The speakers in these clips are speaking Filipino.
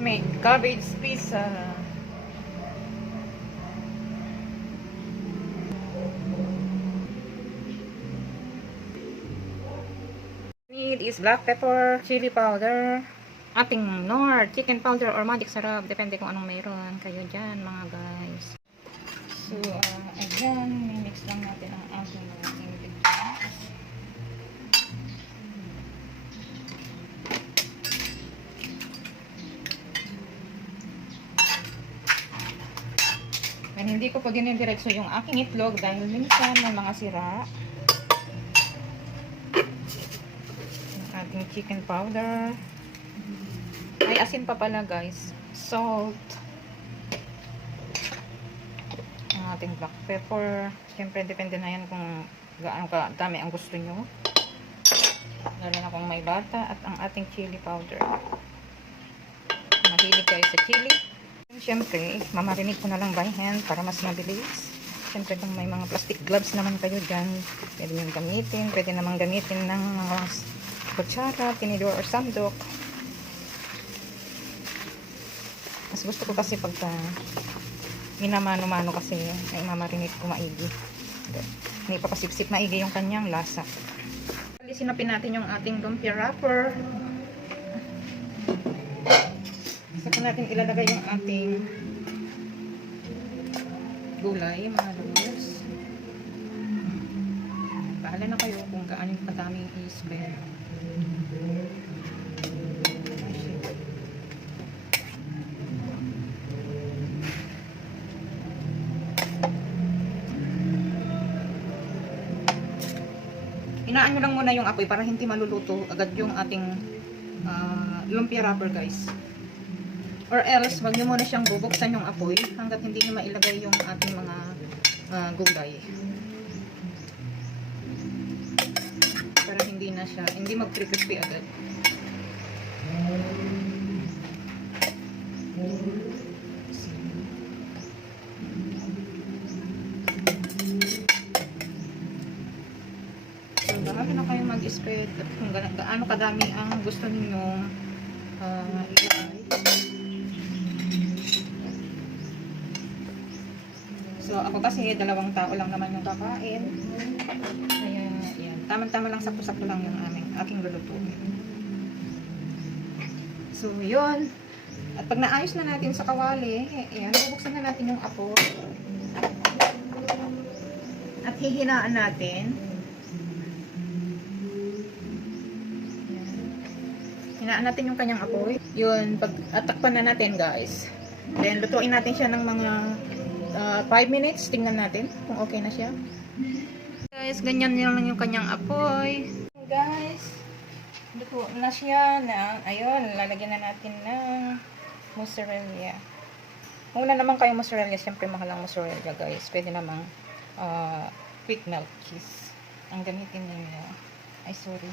make cabbage pizza. Need is black pepper, chili powder, ating nor, chicken powder or magic sarap, depende kung anong mayroon kayo dyan mga guys. So, ayan, mimix lang natin ang ating mga ingredients. And hindi ko po dinidiretso yung aking itlog dahil minsan may mga sira. Yung ating chicken powder. May asin pa pala guys. Salt. Ang ating black pepper. Siyempre depende na yan kung gaano kadami ang gusto nyo. Lalo na kung may bata. At ang ating chili powder. Mahilig kayo sa chili. Siyempre, mamarinate ko na lang by hand para mas mabilis. Siyempre, kung may mga plastic gloves naman kayo dyan, pwede nyo gamitin. Pwede namang gamitin ng mga kutsara, tinidor, or sandok. Mas gusto ko kasi pagka minamano-mano kasi ay mamarinate ko maigi. Hindi papasipsip maigi yung kanyang lasa. Sinapin natin yung ating lumpia wrapper. Saka natin ilalagay yung ating gulay, mga lovers. Bahala na kayo kung gaano yung kadaming i-spread. Hinaan nyo lang muna yung apoy para hindi maluluto agad yung ating lumpia wrapper guys. Or else, wag nyo muna siyang bubuksan yung apoy hanggat hindi nyo mailagay yung ating mga gulay. Para hindi na siya, hindi mag-crispy agad. So, bahala na kayo mag-spread at kung gaano kadami ang gusto ninyong ilagay. So, ako kasi 2 tao lang naman yung kakain. Kaya, yan. Tama-tama lang, sakto-sakto lang yung aking lulutuin. So, yun. At pag naayos na natin sa kawali, yan, bubuksan na natin yung apoy. At hihinaan natin. Yan. Hinaan natin yung kanyang apoy. Yun, pag atakpan na natin, guys. Then, lutuin natin siya ng mga 5 minutes, tingnan natin kung okay na siya. Guys, ganyan lang yung kanyang apoy. Guys, luto na siya na, ayun, lalagyan na natin ng mozzarella. Una naman kayo mozzarella, siyempre mahal ang mozzarella guys. Pwede namang quick melt cheese ang gamitin ninyo. Ay, sorry.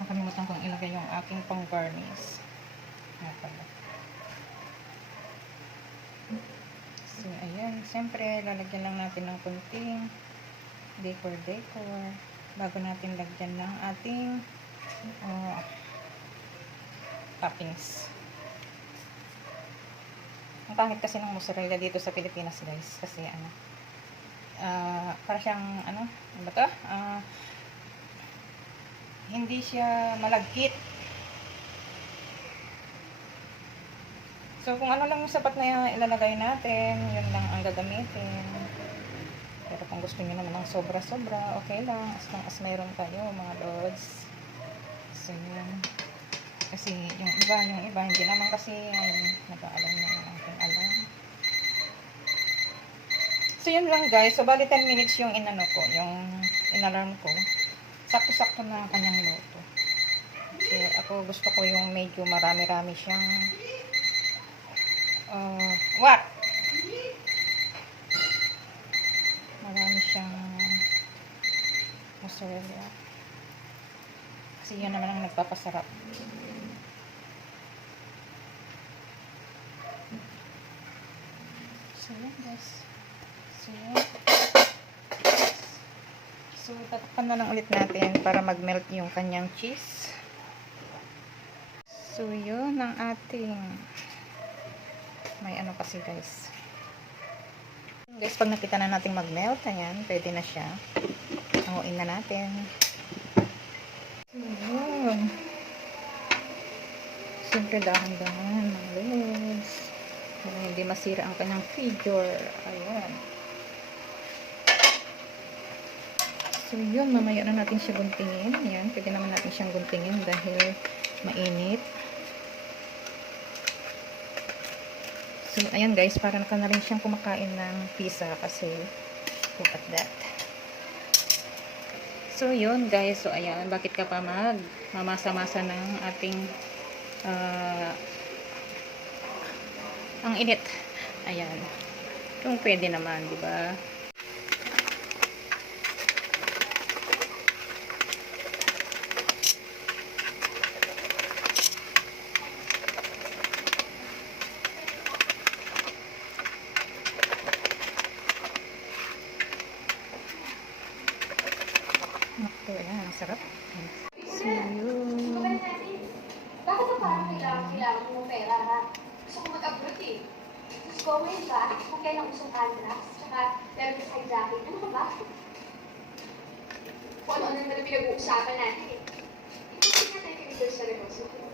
Nakalimutan kong ilagay yung aking pang garnish. Nga pala. So, ayan. Siyempre, lalagyan lang natin ng kunting decor bago natin lagyan ng ating toppings. Ang pangit kasi ng mozzarella dito sa Pilipinas, guys. Kasi, para siyang, ano ba ito? Hindi siya malagkit. So, kung ano lang yung sapat na ilalagay natin, yun lang ang gagamitin. Pero kung gusto nyo naman ng sobra-sobra, okay lang. As long as mayroon kayo, mga lods. So, yun. Kasi yung iba, hindi naman kasi nag-aalam na yung ating alam. So, yun lang guys. So, bali 10 minutes yung inano ko, yung inalarm ko. Sakto-sakto na ang kanyang luto. Kasi ako gusto ko yung medyo marami-rami siyang marami siyang mozzarella. Kasi yun naman ang nagpapasarap. So, yan guys. So, tatakpan na lang ulit natin para mag-melt yung kanyang cheese. So, yun ang ating May ano kasi guys. Guys, pag nakita na natin mag-melt, ayan, pwede na siya. Hanguin na natin. Ayan. Siyempre dahan-dahan, mga lods. Para hindi masira ang kanyang figure. Ayan. So, yun, mamaya na natin siya guntingin. Ayan, pwede naman natin siyang guntingin dahil mainit. So, ayan guys, parang ka na rin siyang kumakain ng pizza kasi look at that. So, yun guys. So, ayan, bakit ka pa mamasa-masa ng ating ang init. Ayan. Kung pwede naman, di ba? Naku, ayan, ang sarap. So, yun. Bakit ba parang kailangan mo pera, ha? Gusto ko mag-abroad eh. Gusto ko ngayon ba, kung kailang usong anthrax, tsaka meron ka hijacking, ano ka ba? Kung ano-ano na pinag-uusapan natin eh. Hindi natin pinag sa revolusyon.